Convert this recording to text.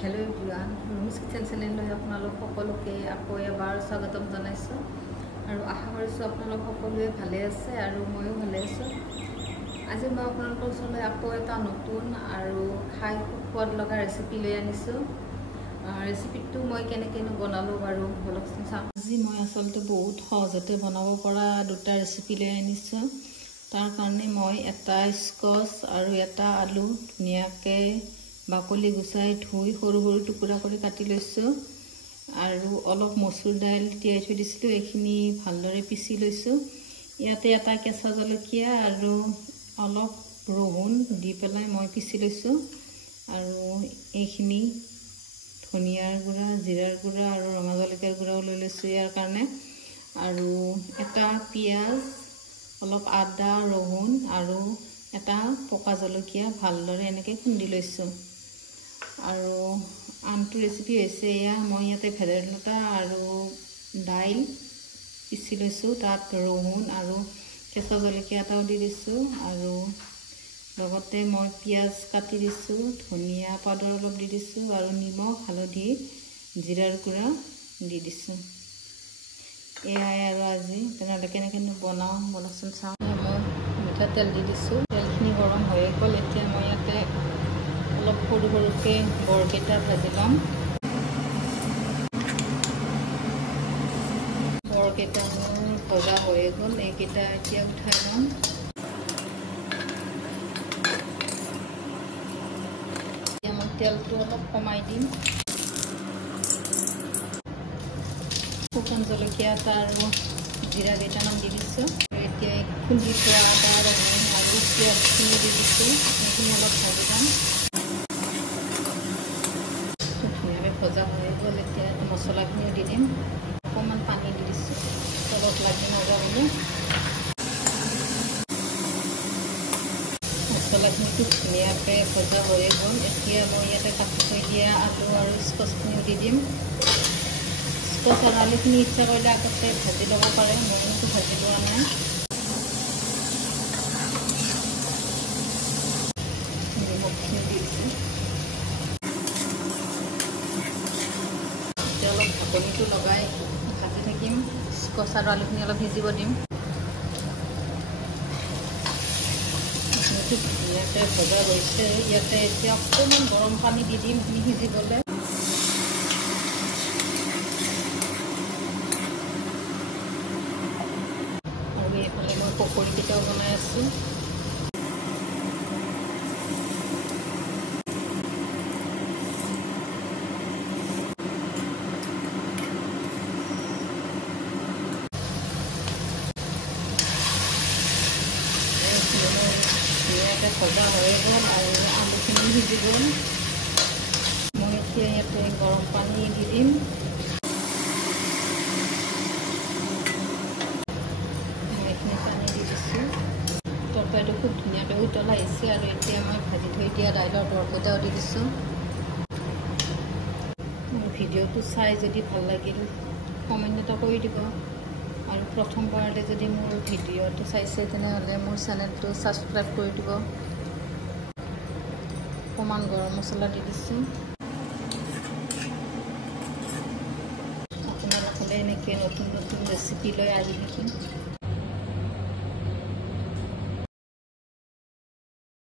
Hello everyone रुमिस kitchen चेनेलলৈ আপোনালোক সকলোকে আকৌ এবাৰ স্বাগতম জনাইছো আৰু আশা কৰিছো আপোনালোক সকলোৱে ভালে আছে আৰু ময়ো ভালে আছো। আজি মই আপোনালোকৰ ওচৰলৈ আকৌ এটা নতুন আৰু খাই খুব সোৱাদ লগা ৰেচিপি লৈ আনিছো। ৰেচিপিটো মই কেনেকৈ বনালো বাৰু বলকচোন চাওঁ। আজি মই আসলতে বহুত সহজতে বনাব পৰা দুটা ৰেচিপি লৈ আনিছো। তাৰ কাৰণে মই এটা স্কচ আৰু এটা আলু ধুনীয়াকৈ বাকলি গুচাই ধুই সৰু সৰু টুকুৰা কৰি কাটি লৈছো আৰু অলপ মচুৰ দাইল তিয়াই থৈ দিছিলো, এইখিনি ভালদৰে পিচি লৈছো। ইয়াতে এটা কেঁচা জলকীয়া আৰু অলপ ৰহুন দি পেলাই মই পিচি লৈছো আৰু এইখিনি ধনিয়াৰ গুড়া, জিৰাৰ গুড়া আৰু ৰঙা জলকীয়াৰ গুড়াও লৈ লৈছো ইয়াৰ কাৰণে। আৰু এটা পিঁয়াজ, অলপ আদা, ৰহুন আৰু এটা পকা জলকীয়া ভালদৰে এনেকৈ খুন্দি লৈছো। আৰু আনটো ৰেচিপি হৈছে এয়া মই ইয়াতে ভেদাইলতা আৰু দাইল পিচি লৈছোঁ, তাত ৰহুন আৰু কেঁচা জলকীয়া এটাও দি দিছোঁ আৰু লগতে মই পিঁয়াজ কাটি দিছোঁ, ধনিয়া পাউডাৰ অলপ দি দিছোঁ আৰু নিমখ, হালধি, জিৰাৰ গুড়া দি দিছোঁ। এয়াই আৰু আজি তেনেহ'লে কেনেকৈ বনাওঁ বলকচোন চাওঁ। মই মিঠাতেল দি দিছোঁ, তেলখিনি গৰম হৈ গ'ল। এতিয়া মই ইয়াতে অলপ সৰু সৰুকৈ বৰকেইটা ভাজি ল'ম। বৰকেইটা মোৰ ভজা হৈ গ'ল, এইকেইটা এতিয়া উঠাই ল'ম। এতিয়া মই তেলটো অলপ কমাই দিম। শুকান জলকীয়া এটা আৰু জিৰা কেইটামান দি দিছোঁ। এতিয়া খুন্দি থোৱা আদা, ৰহুন আৰু পিঁয়াজখিনি দি দিছোঁ, সেইখিনি অলপ ভাজি ল'ম। ভজা হৈ গ'ল, এতিয়া মছলাখিনিও দি দিম। অকণমান পানী দি দিছোঁ তলত লাগি নাযাবলৈ। মছলাখিনিটো ধুনীয়াকৈ ভজা হৈ গ'ল। এতিয়া মই ইয়াতে কাটি থৈ দিয়া আলু আৰু স্কচখিনিও দি দিম। স্কচ আৰু আলুখিনি ইচ্ছা কৰিলে আগতে ভাজি ল'ব পাৰে, মই কিন্তু ভাজি লোৱা নাই। নিমখখিনি দি দিছোঁ। অলপ ঢাকনিটো লগাই ভাজি থাকিম। স্কচ আৰু আলুখিনি অলপ সিজিব দিম। ধুনীয়াকৈ ভজা হৈছে। ইয়াতে এতিয়া অকণমান গৰম পানী দি দিম সেইখিনি সিজিবলৈ। আৰু এইফালে মই পকৰীকেইটাও বনাই আছোঁ। ধুনীয়াকৈ ভজা হৈ গ'ল আৰু আলুখিনি সিজি গ'ল। মই এতিয়া ইয়াতে গৰম পানী দি দিম। এইখিনি পানী দি দিছোঁ। তৰকাৰীটো খুব ধুনীয়াকৈ উতল আহিছে আৰু এতিয়া মই ভাজি থৈ দিয়া দাইলৰ বৰকেইটাও দি দিছোঁ। ভিডিঅ'টো চাই যদি ভাল লাগিল কমেণ্ট এটা কৰি দিব আৰু প্ৰথমবাৰলৈ যদি মোৰ ভিডিঅ'টো চাইছে তেনেহ'লে মোৰ চেনেলটো ছাবস্ক্ৰাইব কৰি দিব। অকণমান গৰম মছলা দি দিছোঁ। আপোনালোকে এনেকৈ নতুন নতুন ৰেচিপি লৈ আহি থাকিম।